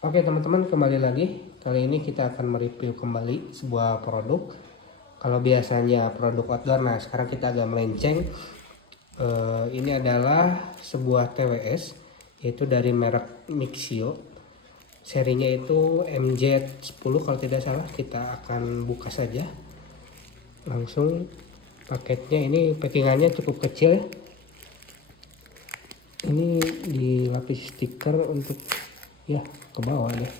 Oke teman-teman, kembali lagi. Kali ini kita akan mereview kembali sebuah produk. Kalau biasanya produk outdoor, nah sekarang kita agak melenceng. Ini adalah sebuah TWS, yaitu dari merek Mixio. Serinya itu MZ10 kalau tidak salah. Kita akan buka saja. Langsung paketnya, ini packingannya cukup kecil. Ini dilapis stiker untuk ya ke bawah deh.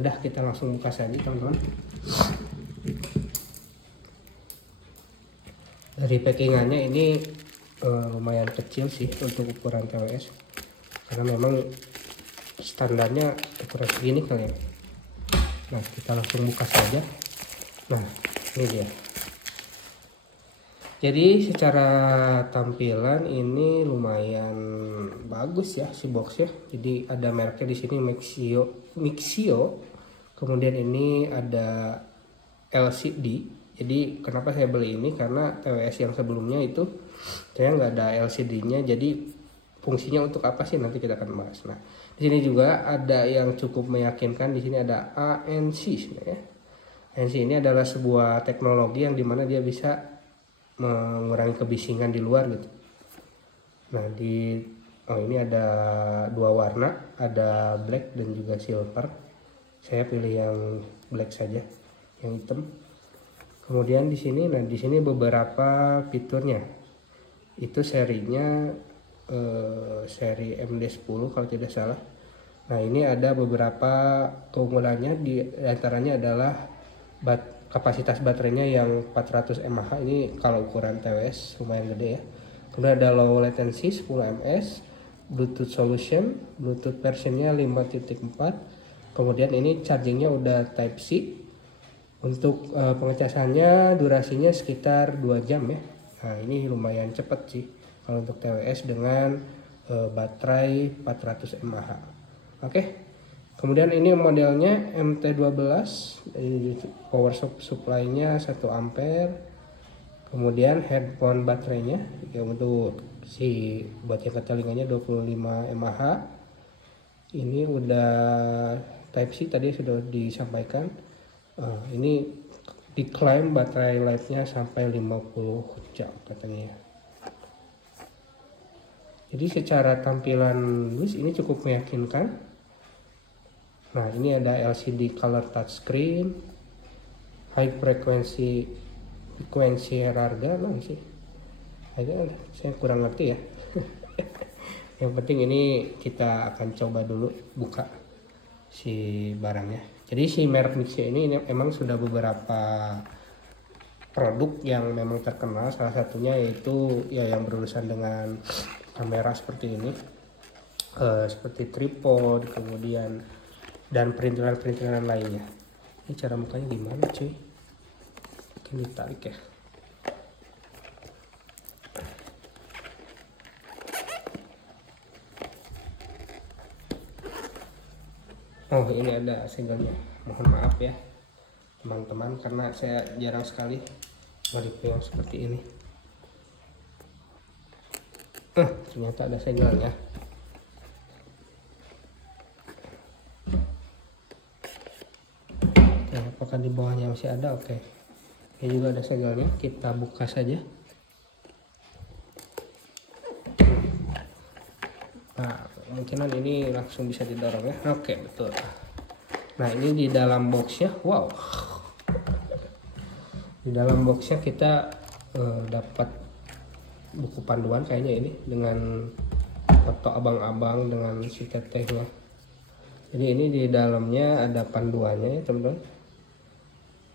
Udah, kita langsung buka saja teman-teman. Dari packingannya ini lumayan kecil sih untuk ukuran TWS, karena memang standarnya ukuran segini kali ya. Nah, kita langsung buka saja. Nah, ini dia. Jadi secara tampilan ini lumayan bagus ya si boxnya. Jadi ada mereknya di sini, Mixio. Kemudian ini ada LCD. Jadi kenapa saya beli ini, karena TWS yang sebelumnya itu saya nggak ada LCD-nya. Jadi fungsinya untuk apa sih, nanti kita akan bahas. Nah, di sini juga ada yang cukup meyakinkan. Di sini ada ANC sebenarnya. ANC ini adalah sebuah teknologi yang dimana dia bisa mengurangi kebisingan di luar gitu. Nah, ini ada dua warna, ada black dan juga silver. Saya pilih yang black saja, yang hitam. Kemudian di sini beberapa fiturnya. Itu serinya seri MD10 kalau tidak salah. Nah, ini ada beberapa keunggulannya, di antaranya adalah kapasitas baterainya yang 400 mAh. Ini kalau ukuran TWS lumayan gede ya. Kemudian ada low latency 10 ms, Bluetooth solution, Bluetooth versionnya 5.4. kemudian ini chargingnya udah Type C. Untuk pengecasannya durasinya sekitar 2 jam ya. Nah, ini lumayan cepet sih kalau untuk TWS dengan baterai 400 mAh. Oke. Kemudian ini modelnya MT12, power supply-nya 1 ampere. Kemudian headphone baterainya ya, untuk buat yang ke telinganya 25 mAh. Ini udah Type C tadi sudah disampaikan. Ini diklaim baterai life-nya sampai 50 jam katanya. Jadi secara tampilan ini cukup meyakinkan. Nah, ini ada LCD color touchscreen, high frequency harga lah sih. Agak saya kurang ngerti ya. Yang penting ini kita akan coba dulu buka si barangnya. Jadi si merek Mixio ini memang sudah beberapa produk yang memang terkenal. Salah satunya yaitu ya yang berurusan dengan kamera seperti ini, seperti tripod, kemudian dan perintilan lainnya. Ini cara mukanya gimana cuy? Mungkin ditarik ya. Oh, ini ada segelnya. Mohon maaf ya teman-teman, karena saya jarang sekali mereview seperti ini. Ternyata ada segelnya. Nah, apakah di bawahnya masih ada? Oke. Ini juga ada segelnya. Kita buka saja. Nah, kemungkinan ini langsung bisa didorong ya. Oke, betul. Nah, ini di dalam boxnya, wow. Di dalam boxnya kita dapat buku panduan kayaknya ini, dengan foto abang-abang dengan si tetehnya. Jadi ini di dalamnya ada panduannya ya teman-teman.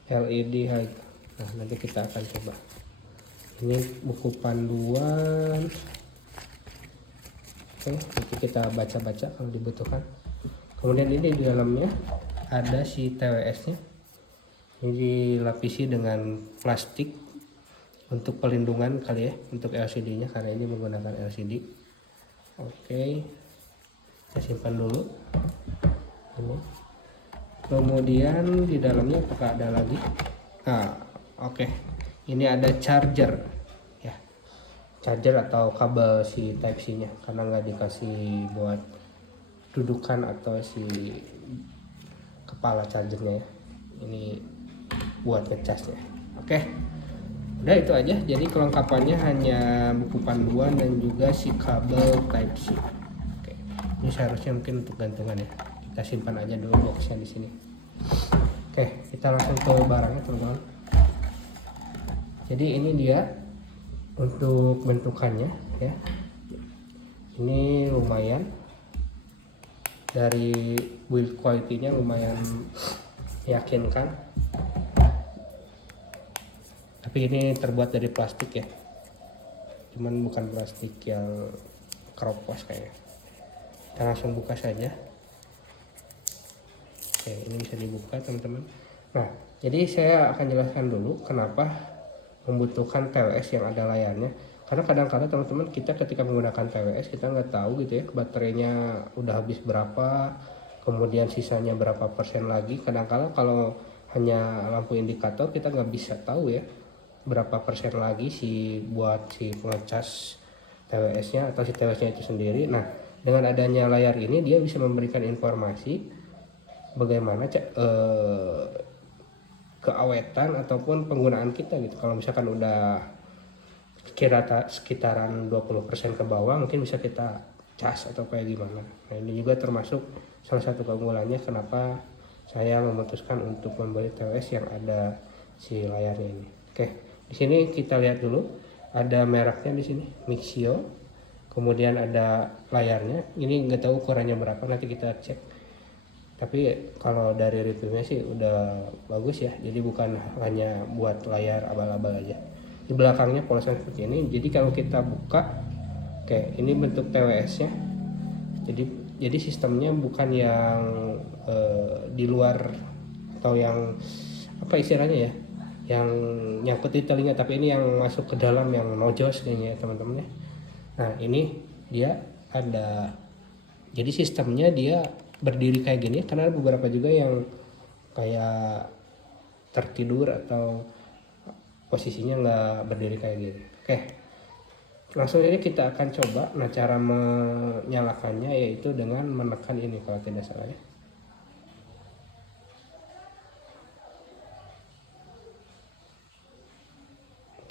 LED high. Nah, nanti kita akan coba. Ini buku panduan. Oke, nanti kita baca-baca kalau dibutuhkan. Kemudian ini di dalamnya ada si TWS-nya. Ini dilapisi dengan plastik untuk pelindungan kali ya, untuk LCD-nya, karena ini menggunakan LCD. Oke, kita simpan dulu. Ini. Kemudian di dalamnya apakah ada lagi? Nah, oke. Ini ada charger. Charger atau kabel si Type C nya, karena nggak dikasih buat dudukan atau si kepala chargernya ya. Ini buat ngecasnya. Oke, udah itu aja. Jadi kelengkapannya hanya buku panduan dan juga si kabel Type C. Oke, ini seharusnya mungkin untuk gantungan ya. Kita simpan aja dulu boxnya di sini. Oke, kita langsung ke barangnya teman-teman. Jadi ini dia untuk bentukannya ya. Ini lumayan, dari build quality-nya lumayan meyakinkan. Tapi ini terbuat dari plastik ya, cuman bukan plastik yang keropos kayaknya. Kita langsung buka saja. Oke, ini bisa dibuka teman-teman. Nah, jadi saya akan jelaskan dulu kenapa membutuhkan TWS yang ada layarnya. Karena kadang-kadang teman-teman kita ketika menggunakan TWS kita nggak tahu gitu ya baterainya udah habis berapa, kemudian sisanya berapa persen lagi. Kadang-kadang kalau hanya lampu indikator kita nggak bisa tahu ya berapa persen lagi buat si pengecas TWS-nya atau si TWS-nya itu sendiri. Nah, dengan adanya layar ini dia bisa memberikan informasi bagaimana keawetan ataupun penggunaan kita gitu. Kalau misalkan udah sekitaran 20% ke bawah mungkin bisa kita cas atau kayak gimana. Nah, ini juga termasuk salah satu keunggulannya kenapa saya memutuskan untuk membeli TWS yang ada si layarnya ini. Oke, di sini kita lihat dulu ada mereknya di sini Mixio. Kemudian ada layarnya. Ini nggak tahu ukurannya berapa, nanti kita cek. Tapi kalau dari reviewnya sih udah bagus ya. Jadi bukan hanya buat layar abal-abal aja. Di belakangnya polesan seperti ini. Jadi kalau kita buka, oke, ini bentuk TWS-nya. Jadi sistemnya bukan yang di luar atau yang apa istilahnya ya, yang nyangkut di telinga, tapi ini yang masuk ke dalam, yang nojos kayaknya ya teman-teman ya. Nah, ini dia ada, jadi sistemnya dia berdiri kayak gini karena ada beberapa juga yang kayak tertidur atau posisinya nggak berdiri kayak gini. Oke, langsung ini kita akan coba. Nah, cara menyalakannya yaitu dengan menekan ini kalau tidak salah ya.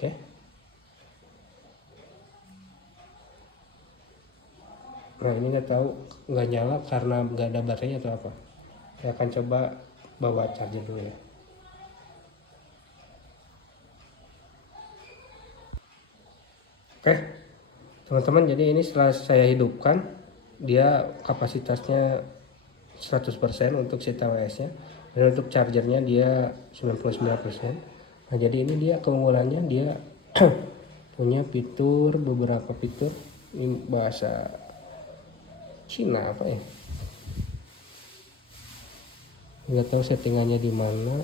Oke, nah ini nggak tahu nggak nyala karena nggak ada baterainya atau apa. Saya akan coba bawa charger dulu ya. Oke teman-teman, jadi ini setelah saya hidupkan, dia kapasitasnya 100% untuk si TWS nya, dan untuk chargernya dia 99%. Nah, jadi ini dia keunggulannya, dia punya beberapa fitur. Ini bahasa Cina apa ya, nggak tahu settingannya di mana.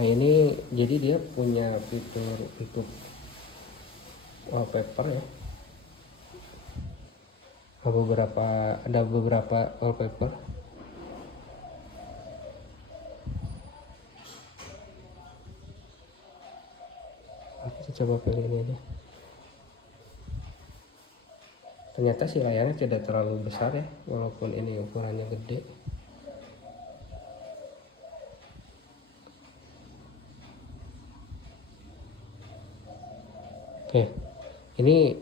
Nah, ini jadi dia punya fitur untuk wallpaper ya. Ada beberapa wallpaper. Kita coba pilih ini aja. Ternyata si layarnya tidak terlalu besar ya, walaupun ini ukurannya gede. Oke, ini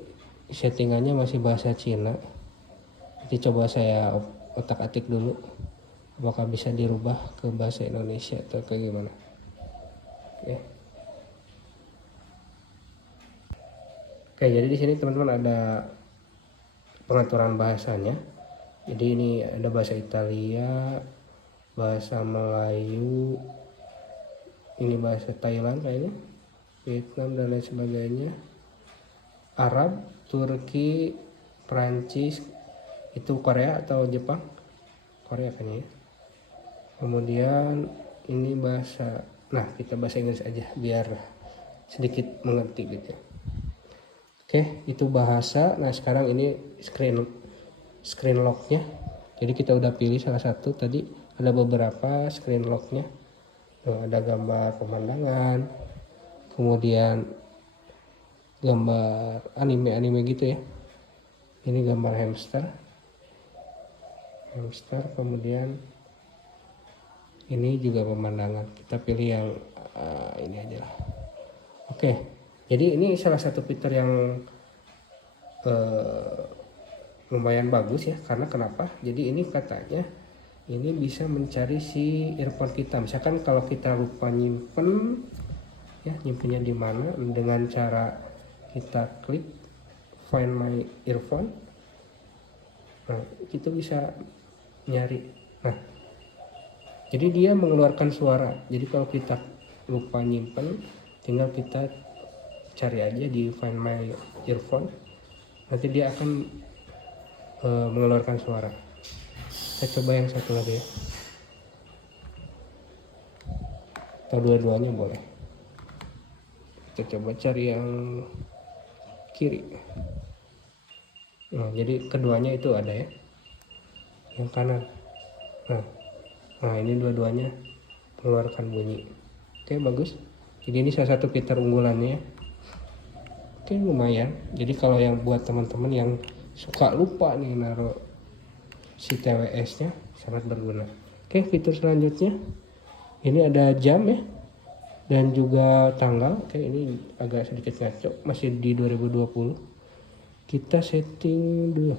settingannya masih bahasa Cina. Nanti coba saya otak-atik dulu, apakah bisa dirubah ke bahasa Indonesia atau kayak gimana. Oke. Oke, jadi di sini teman-teman ada pengaturan bahasanya. Jadi ini ada bahasa Italia, bahasa Melayu, ini bahasa Thailand kayaknya, Vietnam dan lain sebagainya, Arab, Turki, Prancis, itu Korea atau Jepang, Korea kayaknya ya. Kemudian ini bahasa, nah kita bahasa Inggris aja biar sedikit mengerti gitu. Oke, itu bahasa. Nah, sekarang ini screen locknya. Jadi kita udah pilih salah satu tadi, ada beberapa screen locknya. Tuh, ada gambar pemandangan, kemudian gambar anime gitu ya. Ini gambar hamster, kemudian Ini juga pemandangan, kita pilih yang ini aja lah. Oke, jadi ini salah satu fitur yang lumayan bagus ya, karena kenapa? Jadi ini katanya ini bisa mencari si earphone kita. Misalkan kalau kita lupa nyimpen ya, nyimpennya di mana, dengan cara kita klik find my earphone, nah kita bisa nyari. Nah, jadi dia mengeluarkan suara. Jadi kalau kita lupa nyimpen, tinggal kita cari aja di find my earphone, nanti dia akan mengeluarkan suara. Kita coba yang satu lagi ya, atau dua-duanya boleh. Kita coba cari yang kiri. Nah, jadi keduanya itu ada ya, yang kanan. Nah ini dua-duanya mengeluarkan bunyi. Oke, bagus. Jadi ini salah satu fitur unggulannya ya. Oke, lumayan. Jadi kalau yang buat teman-teman yang suka lupa nih naruh si TWS nya, sangat berguna. Oke, fitur selanjutnya ini ada jam ya, dan juga tanggal. Oke, ini agak sedikit ngaco, masih di 2020. Kita setting dulu.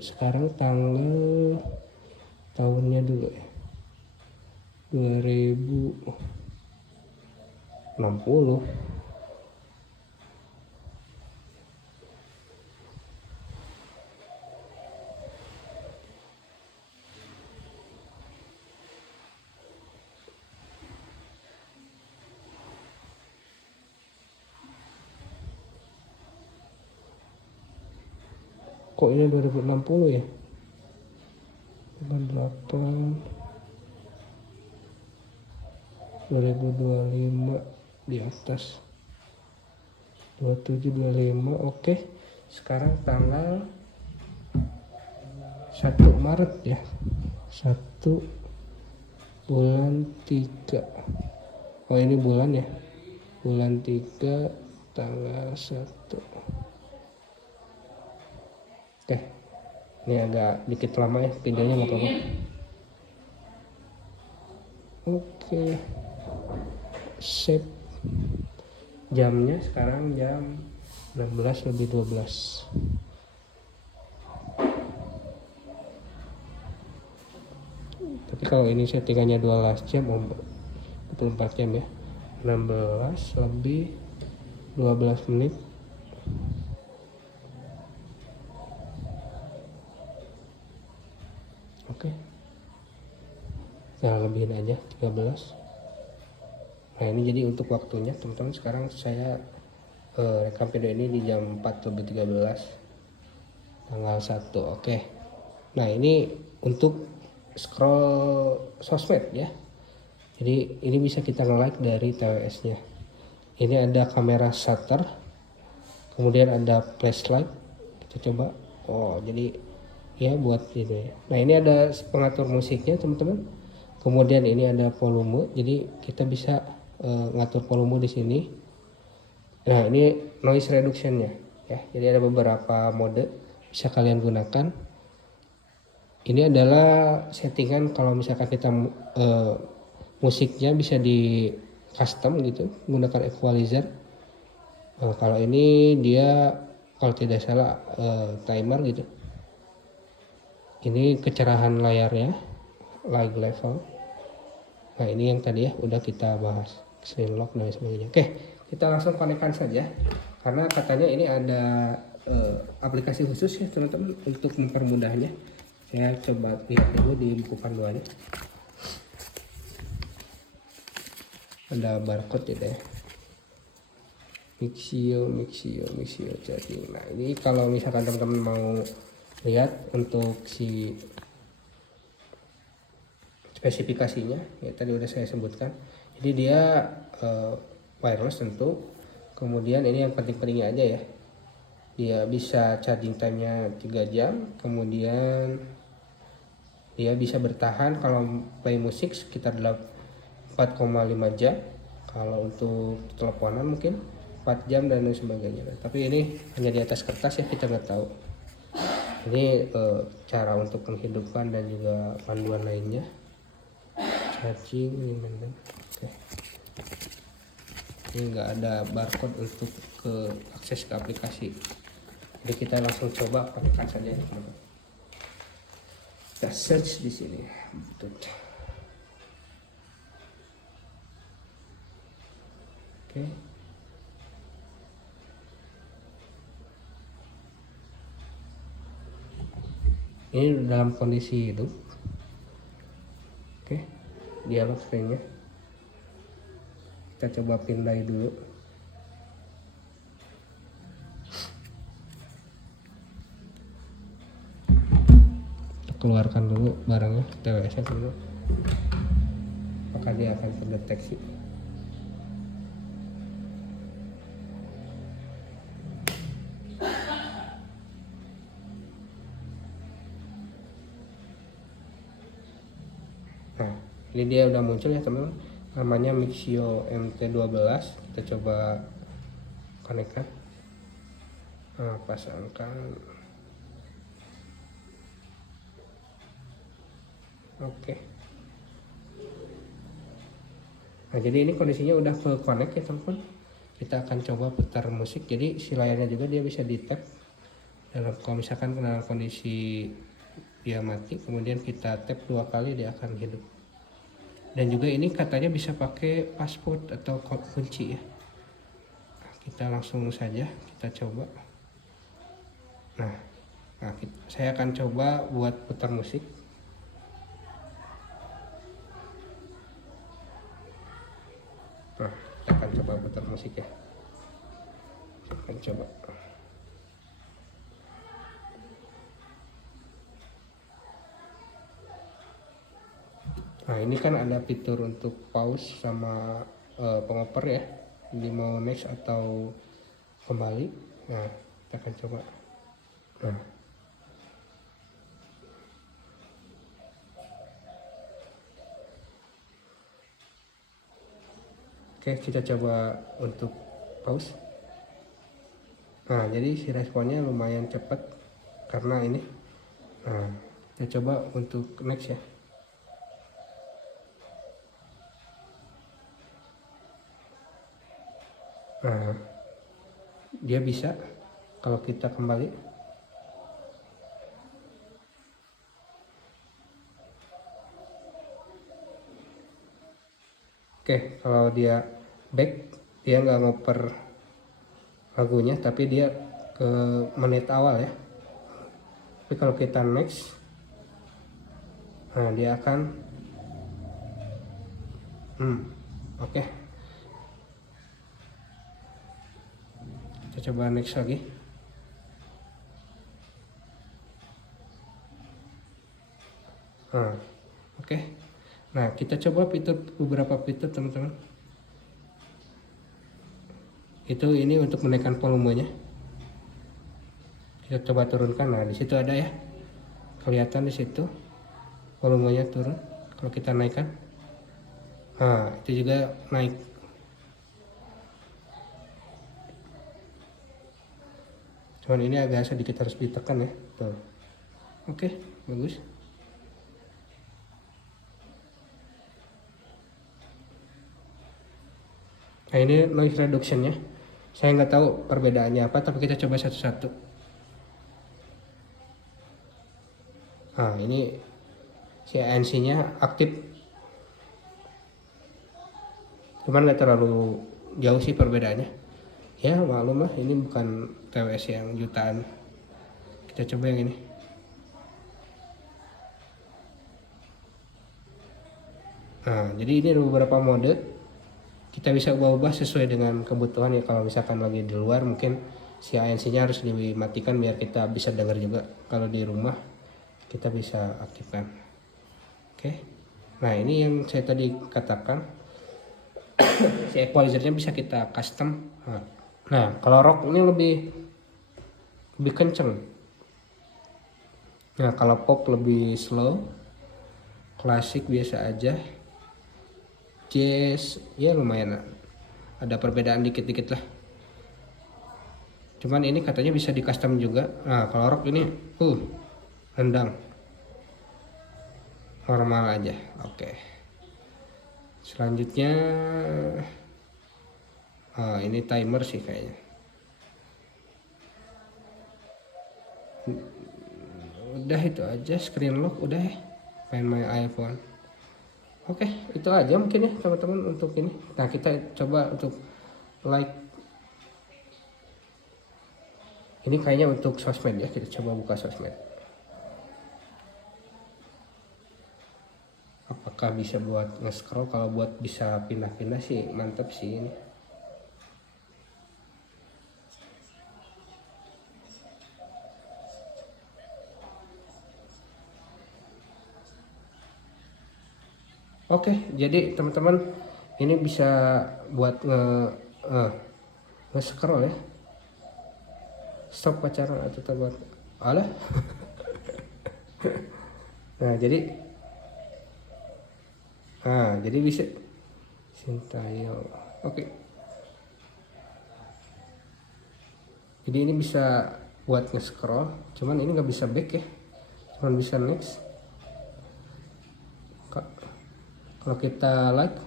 Sekarang tanggal tahunnya dulu ya, 2060. Kok ini 2060 ya? 8 2025 di atas 27 25. Oke, sekarang tanggal 1 Maret ya, 1 bulan 3. Oh ini bulan ya, bulan 3 tanggal 1. Oke, ini agak dikit lama ya videonya, nggak apa-apa. Oke, save. Jamnya sekarang jam 16:12. Tapi kalau ini settingannya 12 jam, 24 jam ya. 16:12 menit. Oke. Nah, lebihin aja 13. Nah, ini jadi untuk waktunya teman-teman. Sekarang saya rekam video ini di jam 4:13 tanggal 1. Oke. Nah, ini untuk scroll sosmed ya. Jadi ini bisa kita nge-like dari TWS nya. Ini ada kamera shutter, kemudian ada flashlight. Kita coba. Oh, jadi ya buat ini. Nah, ini ada pengatur musiknya teman-teman. Kemudian ini ada volume, jadi kita bisa ngatur volume di sini. Nah, ini noise reductionnya ya. Jadi ada beberapa mode bisa kalian gunakan. Ini adalah settingan kalau misalkan kita musiknya bisa di custom gitu, menggunakan equalizer. Kalau ini dia kalau tidak salah timer gitu. Ini kecerahan layarnya, light level. Nah, ini yang tadi ya udah kita bahas, screen lock dan sebagainya. Oke, kita langsung konekkan saja, karena katanya ini ada aplikasi khusus ya teman-teman untuk mempermudahnya. Saya coba lihat dulu di buku panduannya. Ada barcode gitu ya. Mixio chatting. Nah, ini kalau misalkan teman-teman mau lihat untuk si spesifikasinya ya, tadi udah saya sebutkan. Jadi dia wireless tentu. Kemudian ini yang penting-pentingnya aja ya, dia bisa charging time-nya 3 jam. Kemudian dia bisa bertahan kalau play musik sekitar 4,5 jam. Kalau untuk teleponan mungkin 4 jam dan lain sebagainya. Tapi ini hanya di atas kertas ya, kita nggak tahu. Ini cara untuk menghidupkan dan juga panduan lainnya. charging ini memang. Oke, ini nggak ada barcode untuk ke akses ke aplikasi, jadi kita langsung coba konekkan saja ya teman-teman. Kita search di sini Bluetooth. Oke, ini dalam kondisi hidup. Oke, dialog screen-nya kita coba pindai dulu. Kita keluarkan dulu barangnya, TWS dulu, maka dia akan terdeteksi. Nah, ini dia udah muncul ya teman-teman, namanya Mixio MT12. Kita coba konekkan. Nah, pasangkan. Oke. Nah, jadi ini kondisinya udah ke connect ya teman-teman. Kita akan coba putar musik. Jadi si layarnya juga dia bisa di tap dalam, kalau misalkan dalam kondisi dia mati, kemudian kita tap 2 kali dia akan hidup. Dan juga ini katanya bisa pakai password atau kunci ya. Nah, kita langsung saja kita coba. Nah, saya akan coba buat putar musik. Nah, kita akan coba putar musik ya. Kita akan coba. Nah, ini kan ada fitur untuk pause sama pengoper ya. Ini mau next atau kembali. Nah, kita akan coba. Nah, oke, kita coba untuk pause. Nah, jadi si responnya lumayan cepat karena ini. Nah, kita coba untuk next ya. Nah, dia bisa kalau kita kembali. Oke, kalau dia back, dia nggak ngoper lagunya, tapi dia ke menit awal ya. Tapi kalau kita next, nah dia akan oke. Kita coba next lagi. Nah, oke. Nah, kita coba beberapa fitur teman-teman. Itu ini untuk menaikkan volumenya. Kita coba turunkan. Nah, di situ ada ya. Kelihatan di situ volumenya turun. Kalau kita naikkan, nah itu juga naik. Cuman ini agak sedikit harus ditekan ya. Tuh. Oke, bagus. Nah, ini noise reductionnya. Saya nggak tahu perbedaannya apa, tapi kita coba satu-satu. Nah, ini si ANC-nya aktif. Cuman nggak terlalu jauh sih perbedaannya. Ya maklum lah, ini bukan TWS yang jutaan. Kita coba yang ini. Nah, jadi ini ada beberapa mode. Kita bisa ubah-ubah sesuai dengan kebutuhan ya. Kalau misalkan lagi di luar, mungkin si ANC-nya harus dimatikan biar kita bisa dengar juga. Kalau di rumah kita bisa aktifkan. Oke. Nah, ini yang saya tadi katakan. Si equalizer-nya bisa kita custom. Nah, kalau rock ini lebih kenceng. Nah, kalau pop lebih slow. Klasik biasa aja. Jazz ya lumayan ada perbedaan dikit-dikit lah. Cuman ini katanya bisa di custom juga. Nah, kalau rock ini rendang normal aja. Oke. Selanjutnya ini timer sih kayaknya. Udah itu aja, screen lock udah ya, Find My iPhone. Oke, itu aja mungkin ya teman-teman untuk ini. Nah, kita coba untuk like. Ini kayaknya untuk sosmed ya, kita coba buka sosmed. Apakah bisa buat nge-scroll? Kalau buat bisa pindah-pindah sih mantep sih ini. Oke, jadi teman-teman ini bisa buat nge-scroll ya. Stop pacaran atau buat alah. Jadi bisa Sintayong. Oke. Jadi ini bisa buat nge-scroll, cuman ini nggak bisa back ya. Cuman bisa next. Kalau kita like,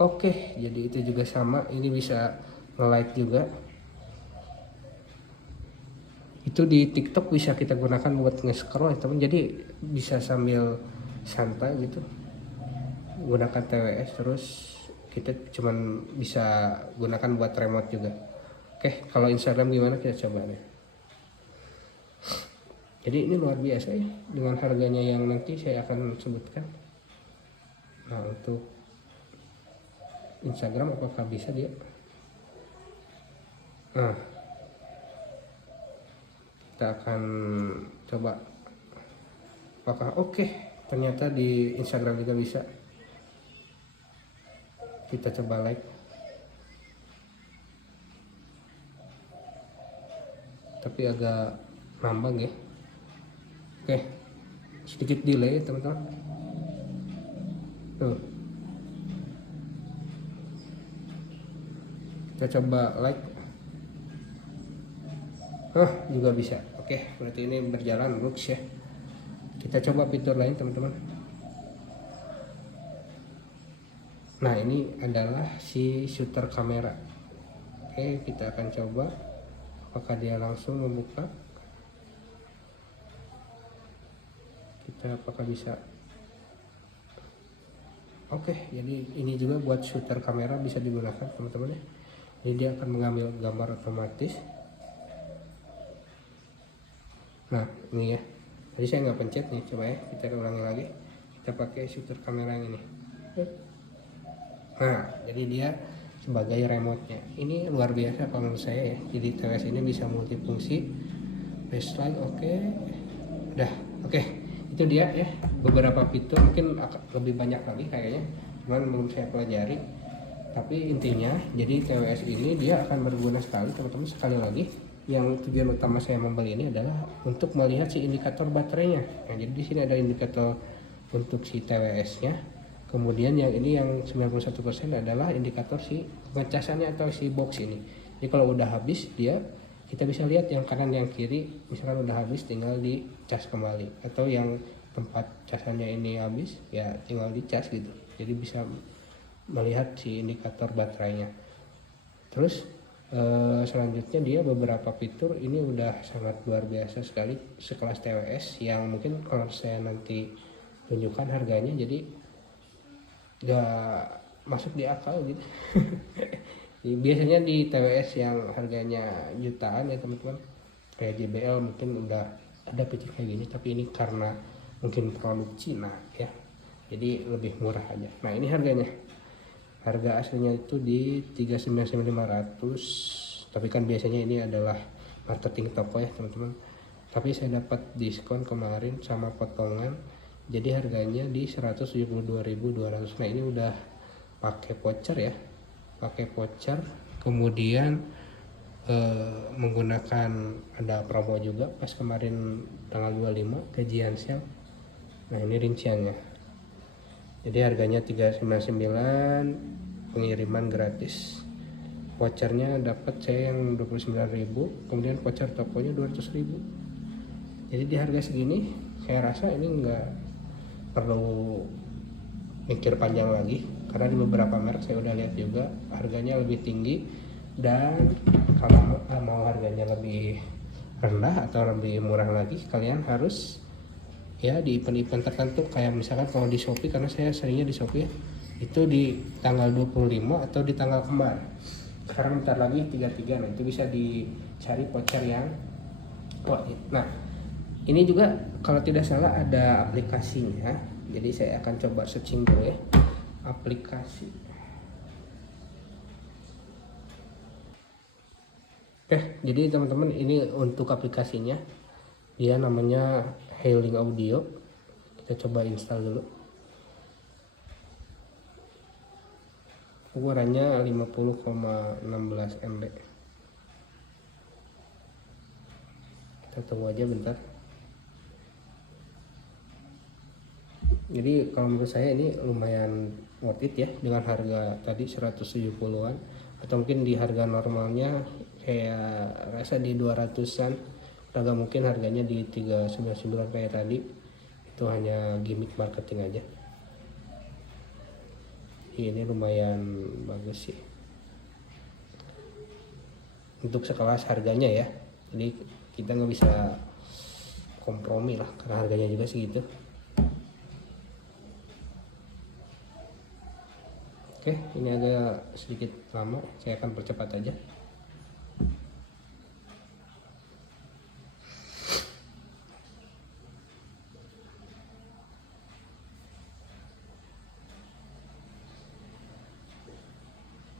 oke, jadi itu juga sama. Ini bisa nge-like juga. Itu di TikTok bisa kita gunakan buat nge-scroll ya teman. Jadi bisa sambil santai gitu. Gunakan TWS, terus kita cuman bisa gunakan buat remote juga. Oke, kalau Instagram gimana, kita coba nih. Jadi ini luar biasa ya, dengan harganya yang nanti saya akan sebutkan. Nah, untuk Instagram apakah bisa dia? Nah, kita akan coba apakah oke, ternyata di Instagram juga bisa. Kita coba like. Tapi agak ngambang ya. Oke, sedikit delay teman-teman. Tuh, kita coba like. Juga bisa. Oke, berarti ini berjalan looks ya. Kita coba fitur lain teman-teman. Nah, ini adalah si shooter kamera. Oke, kita akan coba apakah dia langsung membuka. Kita apakah bisa. Oke, jadi ini juga buat shooter kamera bisa digunakan teman-teman ya. Jadi dia akan mengambil gambar otomatis. Nah, ini ya. Tadi saya nggak pencet nih, coba ya kita ulangi lagi. Kita pakai shooter kamera yang ini. Nah, jadi dia sebagai remote-nya. Ini luar biasa kalau menurut saya ya. Jadi TWS ini bisa multifungsi. Baseline oke. Udah, oke. Itu dia ya, beberapa fitur, mungkin lebih banyak lagi kayaknya. Cuman belum saya pelajari. Tapi intinya, jadi TWS ini dia akan berguna sekali teman-teman. Sekali lagi, yang tujuan utama saya membeli ini adalah untuk melihat si indikator baterainya. Nah, jadi di sini ada indikator untuk si TWS-nya. Kemudian yang ini yang 91% adalah indikator si pengecasannya atau si box ini. Jadi kalau udah habis dia, kita bisa lihat yang kanan yang kiri, misalkan udah habis tinggal dicas kembali, atau yang tempat casannya ini habis ya tinggal dicas gitu. Jadi bisa melihat si indikator baterainya. Terus selanjutnya dia beberapa fitur ini udah sangat luar biasa sekali, sekelas TWS yang mungkin kalau saya nanti tunjukkan harganya jadi gak masuk di akal gitu. Biasanya di TWS yang harganya jutaan ya teman-teman, kayak JBL mungkin udah ada fitur kayak gini, tapi ini karena mungkin produk Cina ya, jadi lebih murah aja. Nah, ini harganya, harga aslinya itu di 399.500, tapi kan biasanya ini adalah marketing toko ya teman-teman. Tapi saya dapat diskon kemarin sama potongan, jadi harganya di 172.200. Nah, ini udah pakai voucher ya, pakai voucher. Kemudian menggunakan ada promo juga pas kemarin tanggal 25 gajian sale. Nah, ini rinciannya. Jadi harganya 399, pengiriman gratis. Vouchernya dapat saya yang 29.000, kemudian voucher tokonya 200.000. Jadi di harga segini saya rasa ini nggak perlu mikir panjang lagi. karena di beberapa merek saya udah lihat juga harganya lebih tinggi, dan kalau mau harganya lebih rendah atau lebih murah lagi kalian harus ya di event-event tertentu, kayak misalkan kalau di Shopee, karena saya seringnya di Shopee ya, itu di tanggal 25 atau di tanggal kembar. Sekarang bentar lagi 33, nah itu bisa dicari voucher yang nah ini juga kalau tidak salah ada aplikasinya, jadi saya akan coba searching dulu ya aplikasi. Oke, jadi teman-teman ini untuk aplikasinya, dia namanya Hailing Audio. Kita coba install dulu. Ukurannya 50,16 MB. Kita tunggu aja bentar. Jadi kalau menurut saya ini lumayan worth it ya, dengan harga tadi 170-an, atau mungkin di harga normalnya saya rasa di 200-an, agak mungkin harganya di 399 kayak tadi. Itu hanya gimmick marketing aja. Ini lumayan bagus sih untuk sekelas harganya ya, jadi kita nggak bisa kompromi lah karena harganya juga segitu. Oke, ini agak sedikit lama, saya akan percepat aja.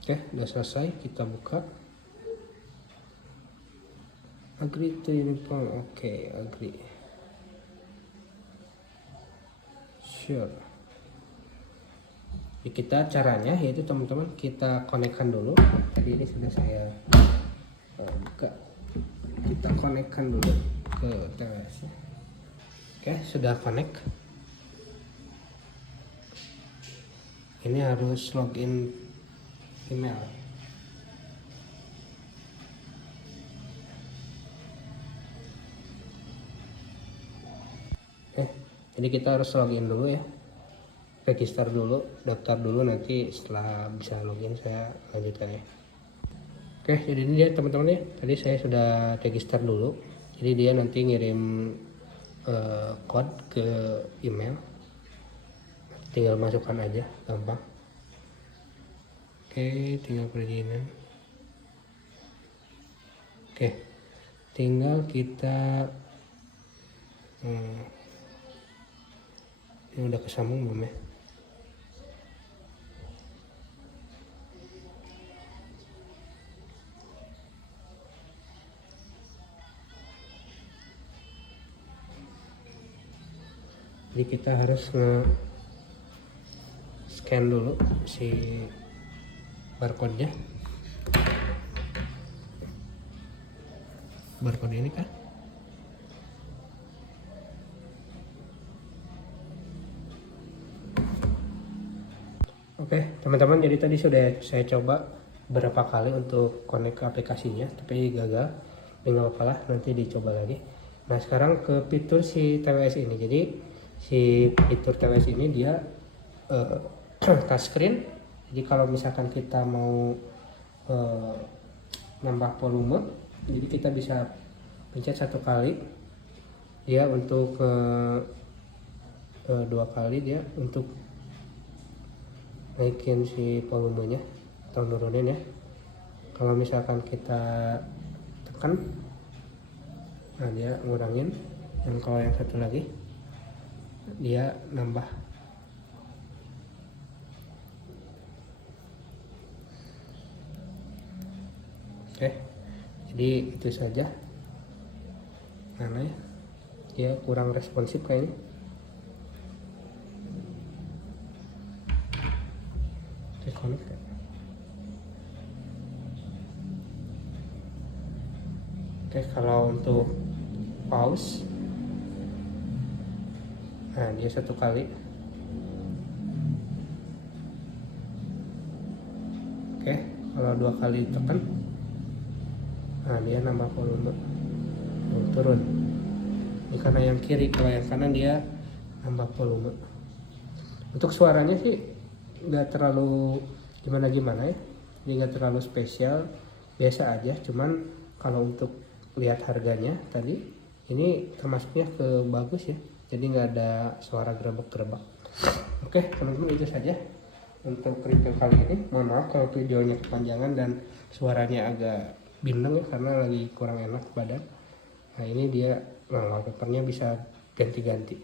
Oke, udah selesai, kita buka. Agree to uniform, oke, agree. Sure. Jadi kita caranya yaitu teman-teman kita konekkan dulu. Tadi ini sudah saya buka. Kita konekkan dulu ke TWS. Oke, sudah connect. Ini harus login email. Jadi kita harus login dulu ya, register dulu, daftar dulu, nanti setelah bisa login saya lanjutkan ya. Oke, jadi ini dia teman-teman ya, tadi saya sudah register dulu, jadi dia nanti ngirim code ke email, tinggal masukkan aja, gampang. Oke, tinggal perizinan. Oke, tinggal kita ini udah kesambung belum ya? Jadi kita harus scan dulu si barcode-nya. Barcode ini kan? Oke teman-teman, jadi tadi sudah saya coba berapa kali untuk connect ke aplikasinya, tapi gagal. Nggak apa-apa lah, nanti dicoba lagi. Nah sekarang ke fitur si TWS ini. Jadi si fitur TWS ini dia touchscreen. Jadi kalau misalkan kita mau nambah volume, jadi kita bisa pencet satu kali dia untuk dua kali dia untuk naikin si volumenya atau nurunin ya. Kalau misalkan kita tekan, nah dia ngurangin, dan kalau yang satu lagi dia nambah. Oke, jadi itu saja. Mana ya, dia kurang responsif kayaknya. Connect ya. Oke, kalau untuk pause, nah dia satu kali. Oke, kalau dua kali tekan, nah dia nambah volume, turun. Ini karena yang kiri, kalau yang kanan dia nambah volume. Untuk suaranya sih nggak terlalu gimana ya, jadi nggak terlalu spesial, biasa aja. Cuman kalau untuk lihat harganya tadi ini termasuknya ke bagus ya, jadi nggak ada suara gerebek-gerebek. Oke teman-teman, itu saja untuk review kali ini. Mohon maaf kalau videonya kepanjangan dan suaranya agak bindeng ya, karena lagi kurang enak badan. Nah ini dia, wallpapernya bisa ganti-ganti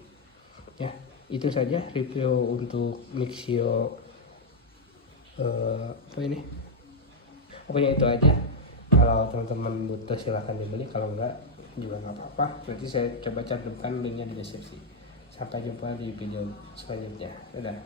ya. Itu saja review untuk Mixio apa ini, pokoknya itu aja. Kalau teman-teman butuh silahkan dibeli, kalau enggak juga nggak apa-apa, nanti saya coba cantumkan linknya di deskripsi. Sampai jumpa di video selanjutnya, dadah.